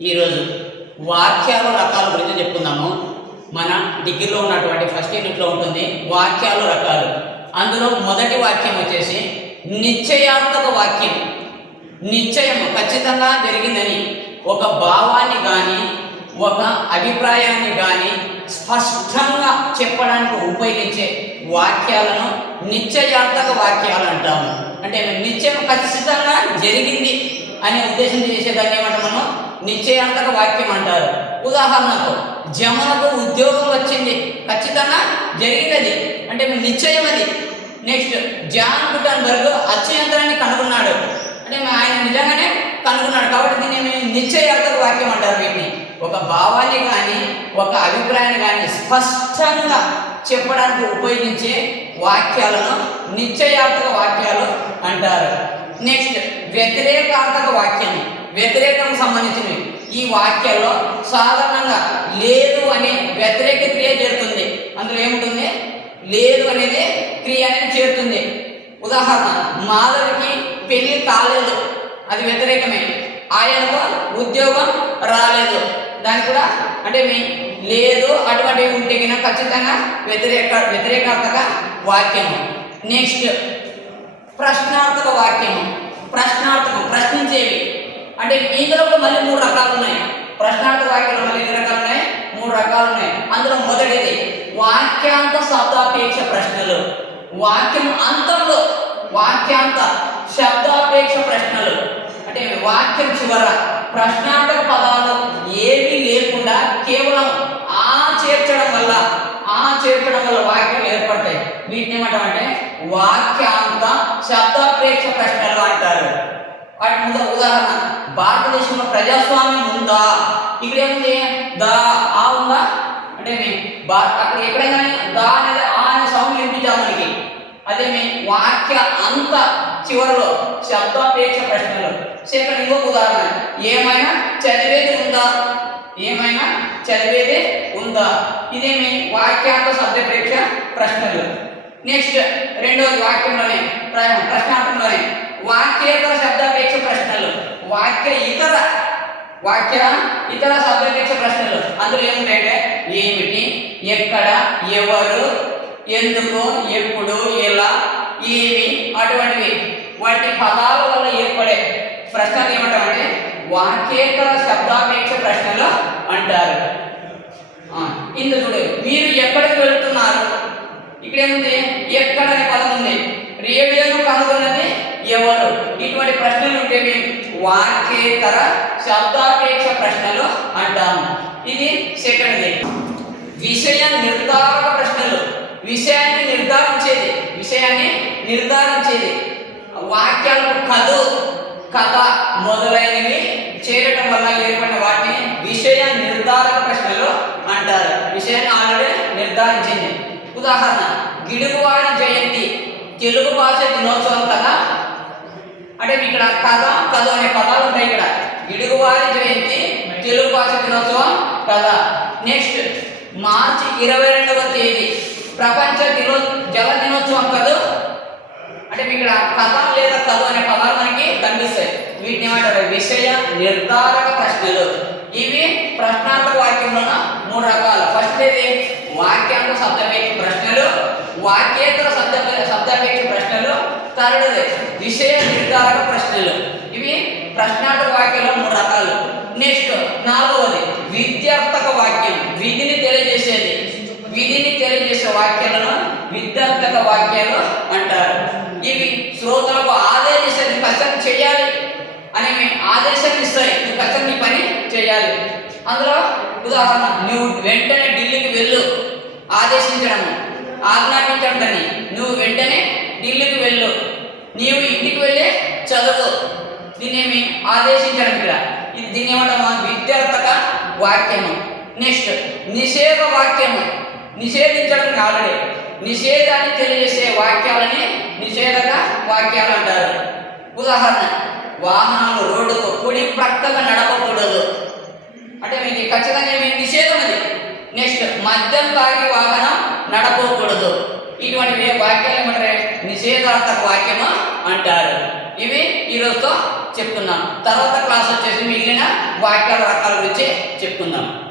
ఈరోజు వాక్యాలు రకాల గురించి చెప్పుకుందాము. మన డిగ్రీలో ఉన్నటువంటి ఫస్ట్ యూనిట్లో ఉంటుంది వాక్యాలు రకాలు. అందులో మొదటి వాక్యం వచ్చేసి నిశ్చయాత్మక వాక్యం. నిశ్చయం ఖచ్చితంగా జరిగిందని ఒక భావాన్ని కానీ ఒక అభిప్రాయాన్ని కానీ స్పష్టంగా చెప్పడానికి ఉపయోగించే వాక్యాలను నిశ్చయార్థక వాక్యాలు అంటాము. అంటే నిశ్చయం ఖచ్చితంగా జరిగింది అనే ఉద్దేశం చేసేదాన్ని ఏమంటాం మనం? నిశ్చయాంతక వాక్యం అంటారు. ఉదాహరణకు జమునకు ఉద్యోగం వచ్చింది. ఖచ్చితంగా జరిగినది అంటే నిశ్చయం అది. నెక్స్ట్ జాన్ గుటన్బర్గ్ అచ్చు కనుగొన్నాడు. అంటే ఆయన నిజంగానే కనుగొన్నాడు. కాబట్టి దీన్ని నిశ్చయార్థక వాక్యం అంటారు వీటిని. ఒక భావాన్ని కానీ ఒక అభిప్రాయాన్ని కానీ స్పష్టంగా చెప్పడానికి ఉపయోగించే వాక్యాలను నిశ్చయార్థక వాక్యాలు అంటారు. నెక్స్ట్ వ్యతిరేకార్థక వాక్యం వ్యతిరేకం సంబంధించినవి. ఈ వాక్యాల్లో సాధారణంగా లేదు అనే వ్యతిరేక క్రియ చేరుతుంది. అందులో ఏముంటుంది? లేదు అనేది క్రియ అనేది చేరుతుంది. ఉదాహరణ మాధవికి పెళ్ళి కాలేదు. అది వ్యతిరేకమే. ఆయనకు ఉద్యోగం రాలేదు. దానికి కూడా అంటే మీ లేదు అటువంటివి ఉంటే కనుక ఖచ్చితంగా వ్యతిరేక వ్యతిరేకార్థక వాక్యము. నెక్స్ట్ ప్రశ్నార్థక వాక్యము. ప్రశ్నార్థకం ప్రశ్నించేవి. అంటే ఇందులో కూడా మళ్ళీ మూడు రకాలు ఉన్నాయి. ప్రశ్నార్థక వాక్యాలు మళ్ళీ ఎన్ని రకాలు ఉన్నాయి? మూడు రకాలు ఉన్నాయి. అందులో మొదటిది వాక్యాంత శబ్దాపేక్ష ప్రశ్నలు. వాక్యం అంతంలో వాక్యాంత శబ్దాపేక్ష ప్రశ్నలు. అంటే వాక్యం చివర ప్రశ్నార్థక పదాలు ఏమీ లేకుండా కేవలం ఆ చేర్చడం వల్ల ఆ చేర్చడం వల్ల వాక్యం ఏర్పడతాయి. వీటిని ఏమంటామంటే వాక్యాంత శబ్దాపేక్ష ప్రశ్నలు అంటారు. వాటి ముందు ఉదాహరణ భారతదేశంలో ప్రజాస్వామ్యం ఉందా? ఇక్కడ ఏముంది దా ఆ ఉందా? అంటే మీ బా అక్కడ ఎక్కడైనా దా అనేది ఆ అనే సౌండ్ వినిపించాలి మనకి అదే మీ వాక్య అంత చివరిలో శబ్దాపేక్ష ప్రశ్నలు. ఇక్కడ ఇంకొక ఉదాహరణ ఏమైనా చదివేది ఉందా? ఏమైనా చదివేది ఉందా? ఇదేమి వాక్యాంత శబ్దపేక్ష ప్రశ్నలు. నెక్స్ట్ రెండవది వాక్యంలోనే ప్ర- ప్రశ్నార్థంలోనే. వాక్యేతర శబ్దాపేక్ష ప్రశ్నలు. వాక్య ఇతర వాక్య ఇతర శబ్దాపేక్ష ప్రశ్నలు. అందులో ఏముంటాయంటే ఏమిటి ఎక్కడ ఎవరు ఎందుకు ఎప్పుడు ఎలా ఏమి అటువంటివి. వాటి పదాల వల్ల ఏర్పడే ప్రశ్నలు ఏమంటామంటే వాక్యేతర శబ్దాపేక్ష ప్రశ్నలు అంటారు. ఇందు చూడు మీరు ఎక్కడికి వెళ్తున్నారు? ఇక్కడేముంది ఎక్కడ అనే పదం ఉంది రేడియోను కనుగొన్నది ఎవరు? ఇటువంటి ప్రశ్నలు ఉంటే మేము వాక్యేతర శబ్దాపేక్ష ప్రశ్నలు అంటాము. ఇది సెకండ్ది. విషయ నిర్ధారక ప్రశ్నలు. విషయాన్ని నిర్ధారించేది. విషయాన్ని నిర్ధారించేది. వాక్యాలకు కథ కథ మొదలైనవి చేరటం వల్ల ఏర్పడిన వాటిని విషయ నిర్ధారక ప్రశ్నలు అంటారు. విషయాన్ని ఆల్రెడీ నిర్ధారించింది. ఉదాహరణ గిడుగువాడి జయంతి తెలుగు భాష దినోత్సవం కదా? అంటే ఇక్కడ కథ కథ అనే పదాలు ఉంటాయి ఇక్కడ. గిడుగువారి జయంతి తెలుగు భాష దినోత్సవం కథ నెక్స్ట్ మార్చి ఇరవై రెండవ తేదీ ప్రపంచ దినో జల దినోత్సవం కదా? అంటే ఇక్కడ కథ లేదా కథ అనే పదాలు మనకి కనిపిస్తాయి. వీటిని ఏమంటారు? విషయ నిర్ధారక ప్రశ్నలు. ఇవి ప్రశ్నార్థక వాక్యంలో మూడు రకాలు. ఫస్ట్ ఏది వాక్యాంత శబ్దపేక్ష ప్రశ్నలు వాక్యేతర శబ్ద శబ్దపేక్ష ప్రశ్నలు థర్డ్ది విషయ నిర్ధారక ప్రశ్నలు. ఇవి ప్రశ్నార్థక వాక్యంలో మూడు రకాలు. నెక్స్ట్ నాలుగవది విద్యార్థక వాక్యం. విధిని తెలియజేసేది. విధిని తెలియజేసే వాక్యాలను విద్యార్థక వాక్యాలు అంటారు. ఇవి శ్రోతలకు ఆదేశాన్ని కష్టం చేయాలి అని ఆదేశాన్ని ఇస్తాయి నువ్వు కష్టం నీ పని చేయాలి. అందులో ఉదాహరణ నువ్వు వెంటనే ఢిల్లీకి వెళ్ళు. ఆదేశించడము. ఆజ్ఞాపించడం దాన్ని నువ్వు వెంటనే ఢిల్లీకి వెళ్ళు. నీవు ఇంటికి వెళ్ళే చదువు. దీన్నేమి? ఆదేశించడం ఇక్కడ. ఇది దీన్ని ఏమంటామా విద్యార్థక వాక్యము. నెక్స్ట్ నిషేధ వాక్యము. నిషేధించడం ఆల్రెడీ. నిషేధాన్ని తెలియజేసే వాక్యాలని నిషేధక వాక్యాలు అంటారు. ఉదాహరణ వాహనాలు రోడ్డుకు కుడి ప్రక్కగా నడపకూడదు. అంటే మీకు ఖచ్చితంగా మీకు నిషేధం అది నెక్స్ట్ మద్యం తాగి వాహనం నడపకూడదు. ఇటువంటి వాక్యాలు ఏమంటారు? నిషేధార్థక వాక్యము అంటారు. ఇవి ఈరోజుతో చెప్తున్నాం తర్వాత క్లాస్ వచ్చేసి మిగిలిన వాక్యాల రకాల గురించి చెప్పుకుందాం